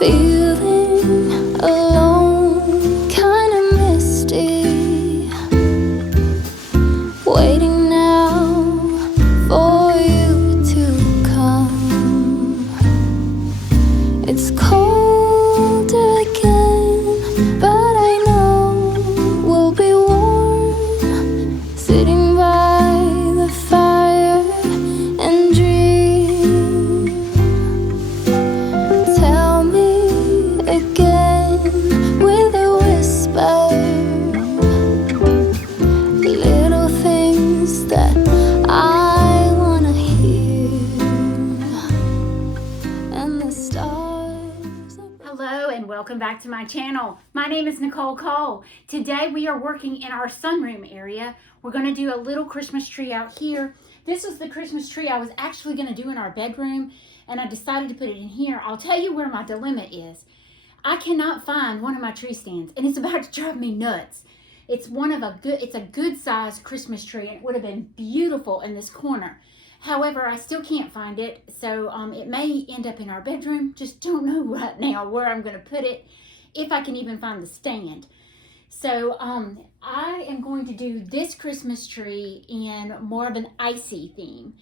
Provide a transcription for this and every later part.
Feeling alone, kinda misty, waiting now for you to come. It's cold again, but I know we'll be warm, sitting by the fire and dream. Tell me again with a whisper, little things that I wanna hear, and the stars. Hello and welcome back to my channel. My name is Nicole Cole. Today we are working in our sunroom area. We're going to do a little Christmas tree out here. This was the Christmas tree I was actually going to do in our bedroom, and I decided to put it in here. I'll tell you where my dilemma is. I cannot find one of my tree stands, and it's about to drive me nuts. It's a good sized Christmas tree, and it would have been beautiful in this corner. However, I still can't find it, so it may end up in our bedroom. Just don't know right now where I'm going to put it, if I can even find the stand. So I am going to do this Christmas tree in more of an icy theme.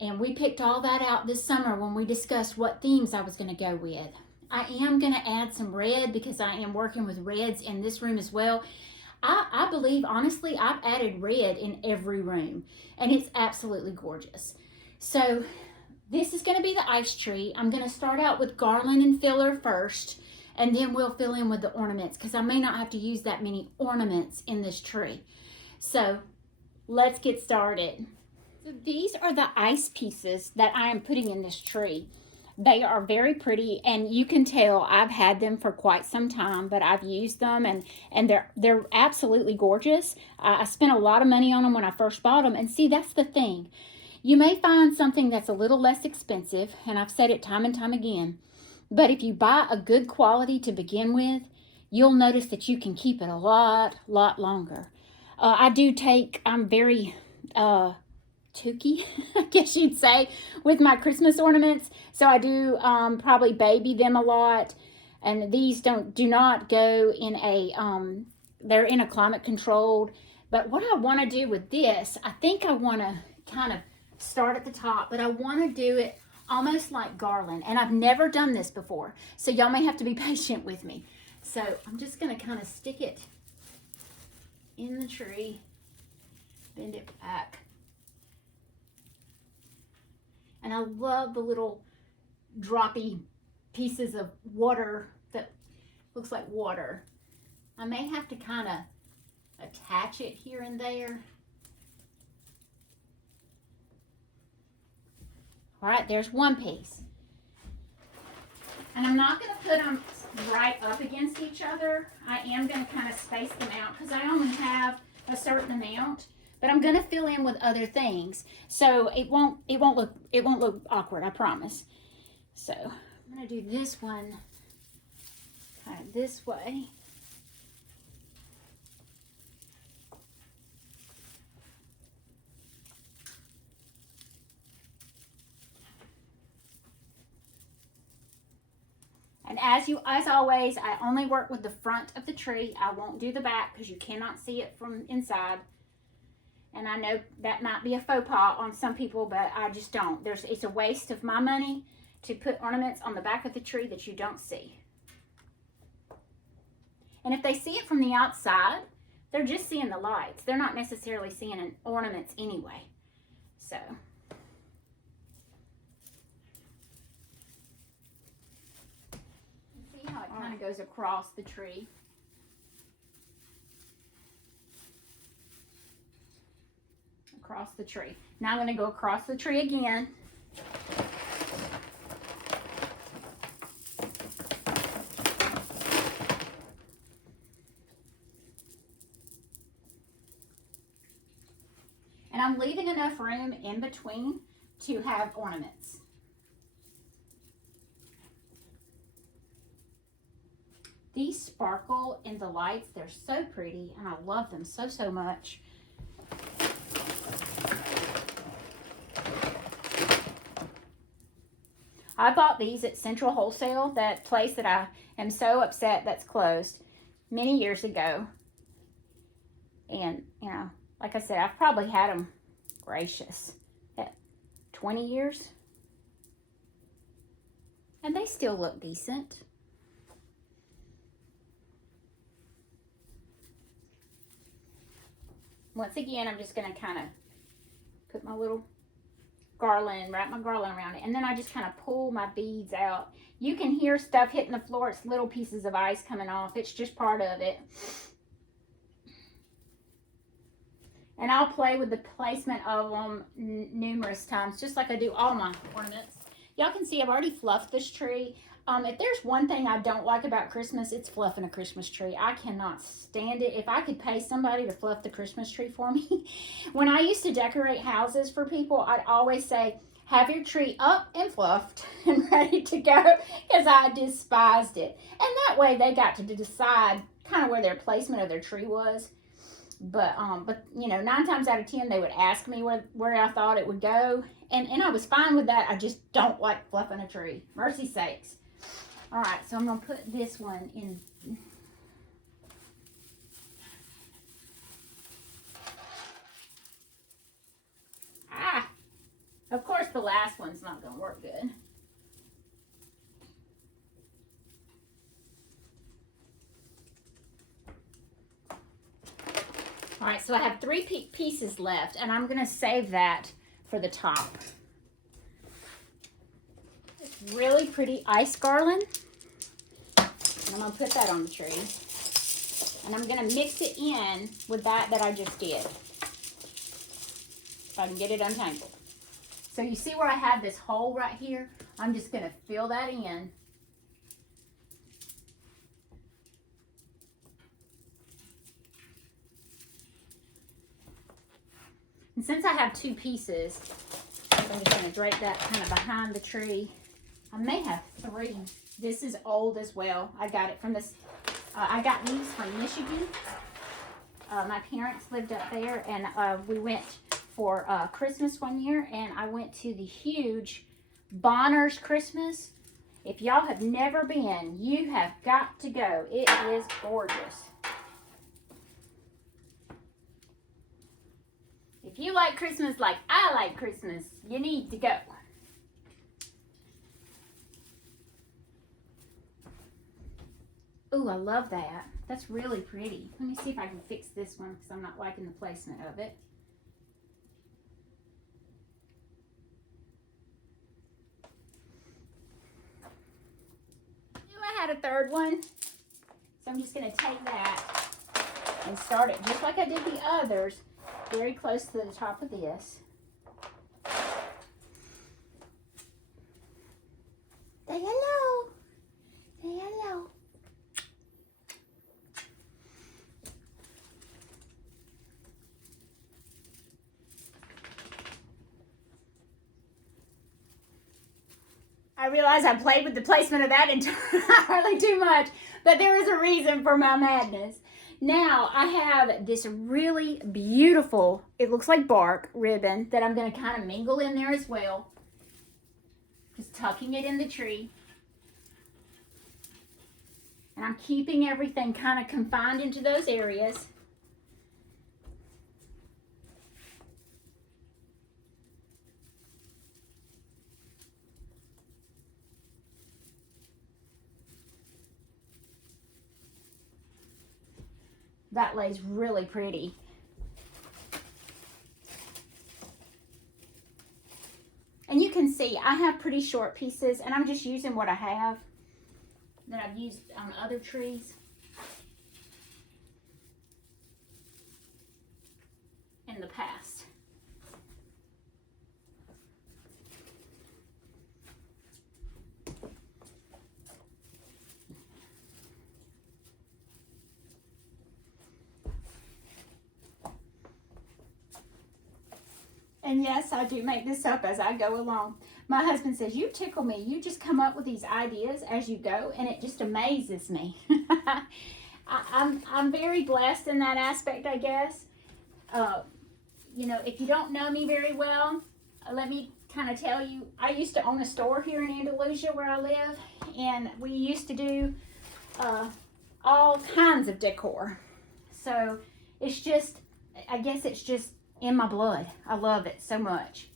And we picked all that out this summer when we discussed what themes I was going to go with. I am going to add some red because I am working with reds in this room as well. I believe, honestly, I've added red in every room, and it's absolutely gorgeous. So this is going to be the ice tree. I'm going to start out with garland and filler first, and then we'll fill in with the ornaments because I may not have to use that many ornaments in this tree. So let's get started. So these are the ice pieces that I am putting in this tree. They are very pretty, and you can tell I've had them for quite some time, but I've used them, and they're absolutely gorgeous. I spent a lot of money on them when I first bought them, and see, that's the thing. You may find something that's a little less expensive, and I've said it time and time again, but if you buy a good quality to begin with, you'll notice that you can keep it a lot longer. I'm very toothy, I guess you'd say, with my Christmas ornaments. So I do probably baby them a lot, and these do not go in they're in a climate controlled. But what I want to do with this, I think I want to kind of start at the top, but I want to do it almost like garland, and I've never done this before, so y'all may have to be patient with me. So I'm just going to kind of stick it in the tree, bend it back. And I love the little droppy pieces of water that looks like water. I may have to kind of attach it here and there. All right, there's one piece. And I'm not going to put them right up against each other. I am going to kind of space them out because I only have a certain amount. But I'm going to fill in with other things, so it won't look awkward, I promise. So I'm going to do this one kind of this way. And as always, I only work with the front of the tree. I won't do the back because you cannot see it from inside. And I know that might be a faux pas on some people, but I just don't. It's a waste of my money to put ornaments on the back of the tree that you don't see. And if they see it from the outside, they're just seeing the lights. They're not necessarily seeing ornaments anyway. So. See how it kind of goes across the tree. Across the tree. Now I'm going to go across the tree again. And I'm leaving enough room in between to have ornaments. These sparkle in the lights. They're so pretty, and I love them so much. I bought these at Central Wholesale, that place that I am so upset that's closed, many years ago. And, you know, like I said, I've probably had them, gracious, 20 years. And they still look decent. Once again, I'm just going to kind of put my little garland, wrap my garland around it. And then I just kind of pull my beads out. You can hear stuff hitting the floor. It's little pieces of ice coming off. It's just part of it. And I'll play with the placement of them numerous times, just like I do all my ornaments. Y'all can see I've already fluffed this tree. If there's one thing I don't like about Christmas, it's fluffing a Christmas tree. I cannot stand it. If I could pay somebody to fluff the Christmas tree for me. When I used to decorate houses for people, I'd always say, have your tree up and fluffed and ready to go, because I despised it. And that way they got to decide kind of where their placement of their tree was. But you know, 9 times out of 10, they would ask me where I thought it would go. And I was fine with that. I just don't like fluffing a tree. Mercy sakes. All right, so I'm going to put this one in. Of course, the last one's not going to work good. All right, so I have 3 pieces left, and I'm going to save that for the top. It's really pretty ice garland. And I'm going to put that on the tree. And I'm going to mix it in with that I just did. If I can get it untangled. So you see where I have this hole right here? I'm just going to fill that in. And since I have 2 pieces, I'm just going to drape that kind of behind the tree. I may have 3. This is old as well. I got it from this, I got these from Michigan. My parents lived up there, and we went for Christmas one year, and I went to the huge Bonner's Christmas. If y'all have never been, you have got to go. It is gorgeous. If you like Christmas like I like Christmas, you need to go. Ooh, I love that. That's really pretty. Let me see if I can fix this one, because I'm not liking the placement of it. I knew I had a 3rd one. So I'm just going to take that and start it just like I did the others, very close to the top of this. Say hello. Say hello. I realize I played with the placement of that entirely too much, but there is a reason for my madness. Now, I have this really beautiful, it looks like bark ribbon that I'm going to kind of mingle in there as well. Just tucking it in the tree. And I'm keeping everything kind of confined into those areas. That lays really pretty. And you can see I have pretty short pieces, and I'm just using what I have that I've used on other trees in the past. And yes, I do make this up as I go along. My husband says, you tickle me. You just come up with these ideas as you go, and it just amazes me. I'm very blessed in that aspect, I guess. You know, if you don't know me very well, let me kind of tell you, I used to own a store here in Andalusia where I live, and we used to do all kinds of decor. So it's just, I guess it's just in my blood. I love it so much.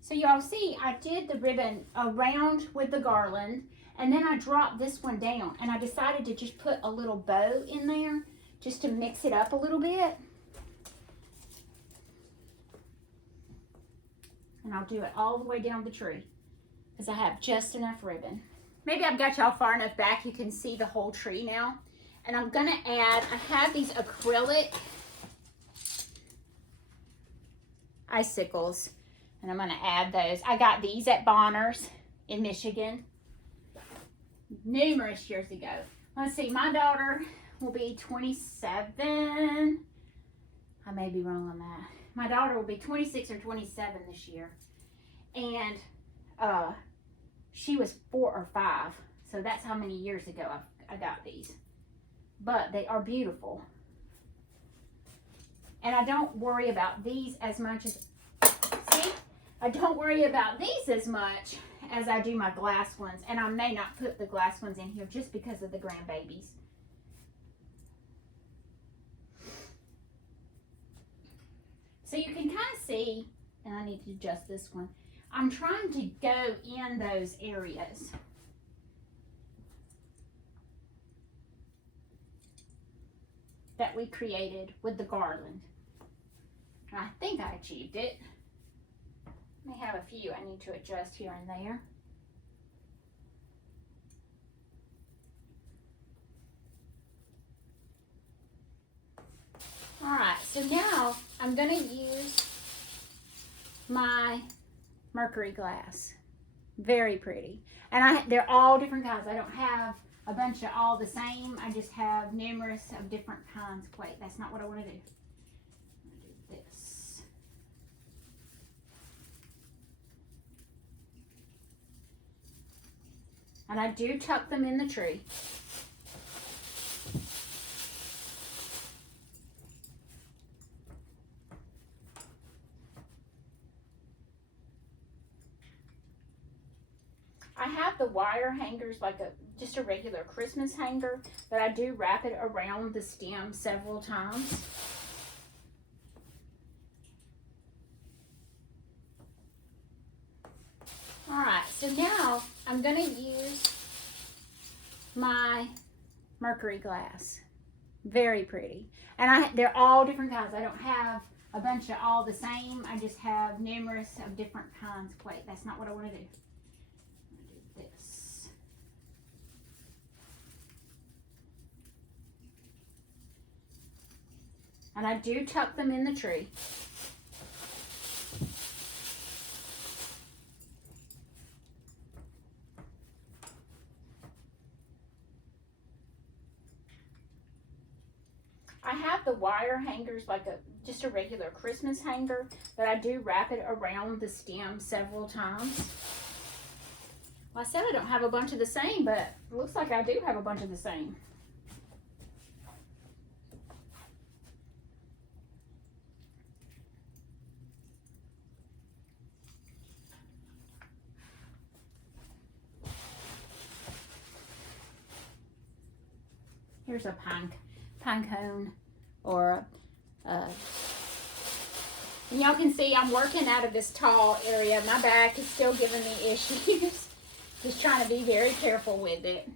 So y'all see, I did the ribbon around with the garland, and then I dropped this one down, and I decided to just put a little bow in there just to mix it up a little bit. And I'll do it all the way down the tree because I have just enough ribbon. Maybe I've got y'all far enough back you can see the whole tree now. And I'm gonna add, I have these acrylic icicles, and I'm gonna add those. I got these at Bonner's in Michigan numerous years ago. Let's see, my daughter will be 27. I may be wrong on that. My daughter will be 26 or 27 this year. And she was 4 or 5. So that's how many years ago I got these. But they are beautiful. And I don't worry about these as much as, see? I don't worry about these as much as I do my glass ones. And I may not put the glass ones in here just because of the grandbabies. So you can kind of see, and I need to adjust this one. I'm trying to go in those areas. That we created with the garland. And I think I achieved it. I may have a few I need to adjust here and there. Alright, so now I'm going to use my mercury glass. Very pretty. And they're all different kinds. I don't have a bunch of all the same. I just have numerous of different kinds. Wait, that's not what I want to do. I'm going to do this. And I do tuck them in the tree. I have the wire hangers like just a regular Christmas hanger, but I do wrap it around the stem several times. Alright, so now I'm going to use my mercury glass. Very pretty. And they're all different kinds. I don't have a bunch of all the same. I just have numerous of different kinds. Wait, that's not what I want to do. This. And I do tuck them in the tree. I have the wire hangers like just a regular Christmas hanger, but I do wrap it around the stem several times. Well, I said I don't have a bunch of the same, but it looks like I do have a bunch of the same. Here's a pine cone, or y'all can see I'm working out of this tall area. My back is still giving me issues. Just trying to be very careful with it.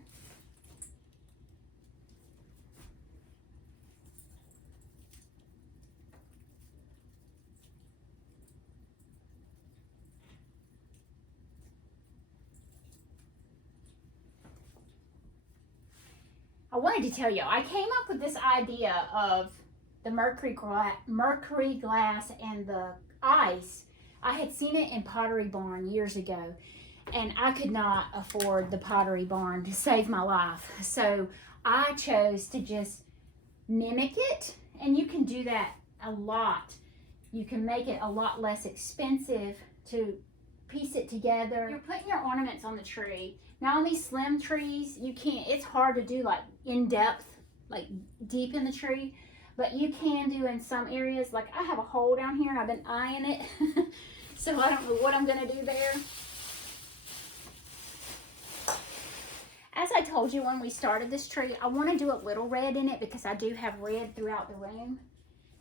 I wanted to tell you, I came up with this idea of the mercury glass and the ice. I had seen it in Pottery Barn years ago, and I could not afford the Pottery Barn to save my life. So I chose to just mimic it, and you can do that a lot. You can make it a lot less expensive to piece it together. You're putting your ornaments on the tree. Now on these slim trees, you can't, it's hard to do like in depth, like deep in the tree. but you can do in some areas. Like I have a hole down here and I've been eyeing it. So I don't know what I'm gonna do there. As I told you when we started this tree, I want to do a little red in it because I do have red throughout the room.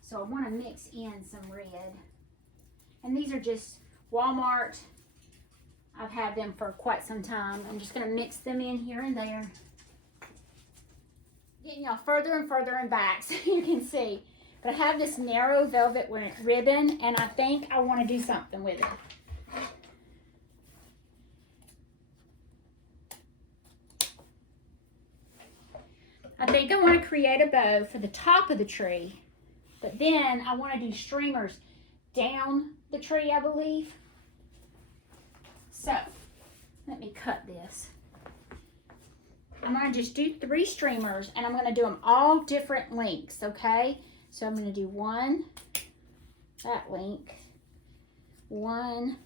So I want to mix in some red. And these are just Walmart. I've had them for quite some time. I'm just going to mix them in here and there. Getting y'all further and further and back so you can see. But I have this narrow velvet ribbon and I think I want to do something with it. I think I want to create a bow for the top of the tree, but then I want to do streamers down the tree, I believe. So, let me cut this. I'm going to just do 3 streamers, and I'm going to do them all different lengths, okay? So I'm going to do one, that length, one,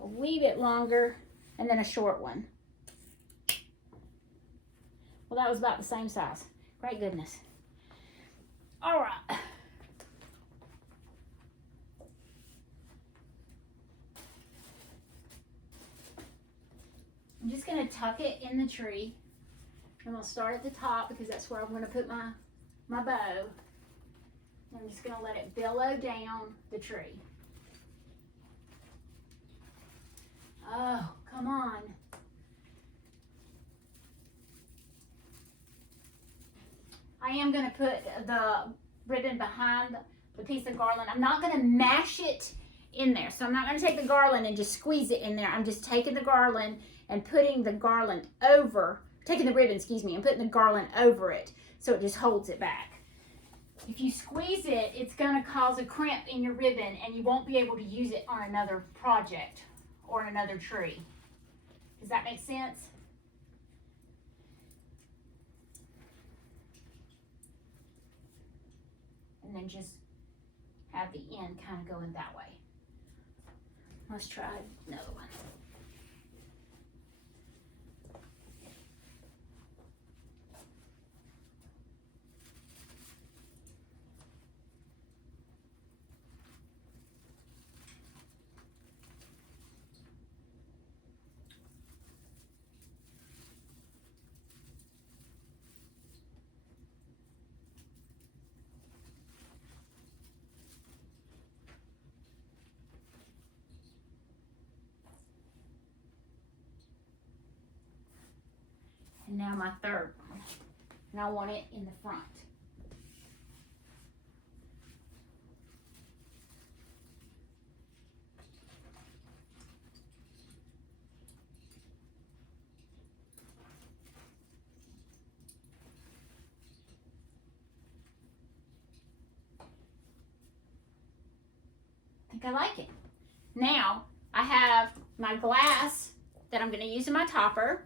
a wee bit longer, and then a short one. Well, that was about the same size. Great goodness. All right. I'm just going to tuck it in the tree. I'm going to start at the top because that's where I'm going to put my bow. I'm just going to let it billow down the tree. Oh, come on. I am going to put the ribbon behind the piece of garland. I'm not going to mash it in there. So I'm not going to take the garland and just squeeze it in there. I'm just taking the garland and putting the garland over, taking the ribbon, excuse me, and putting the garland over it so it just holds it back. If you squeeze it, it's going to cause a crimp in your ribbon and you won't be able to use it on another project or another tree. Does that make sense? And then just have the end kind of going that way. Let's try another one. And now my third one. And I want it in the front. I think I like it. Now I have my glass that I'm going to use in my topper.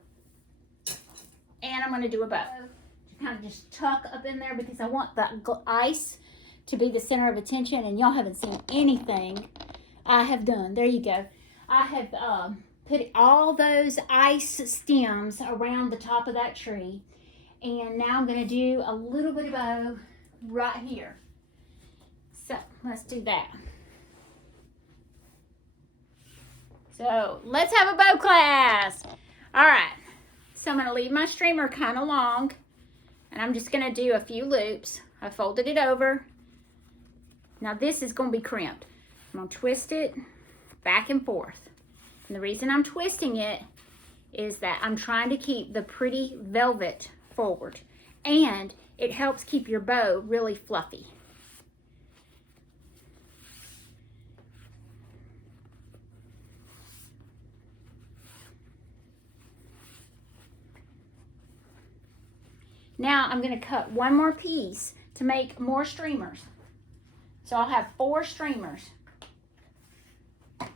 And I'm going to do a bow. Kind of just tuck up in there because I want the ice to be the center of attention. And y'all haven't seen anything I have done. There you go. I have put all those ice stems around the top of that tree. And now I'm going to do a little bit of bow right here. So let's do that. So let's have a bow class. All right. So I'm going to leave my streamer kind of long, and I'm just going to do a few loops. I folded it over. Now this is going to be crimped. I'm going to twist it back and forth. And the reason I'm twisting it is that I'm trying to keep the pretty velvet forward, and it helps keep your bow really fluffy. Now I'm going to cut one more piece to make more streamers. So I'll have 4 streamers. And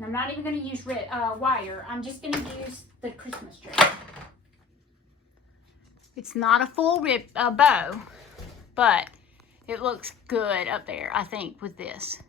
I'm not even going to use wire. I'm just going to use the Christmas tree. It's not a full bow, but it looks good up there, I think, with this.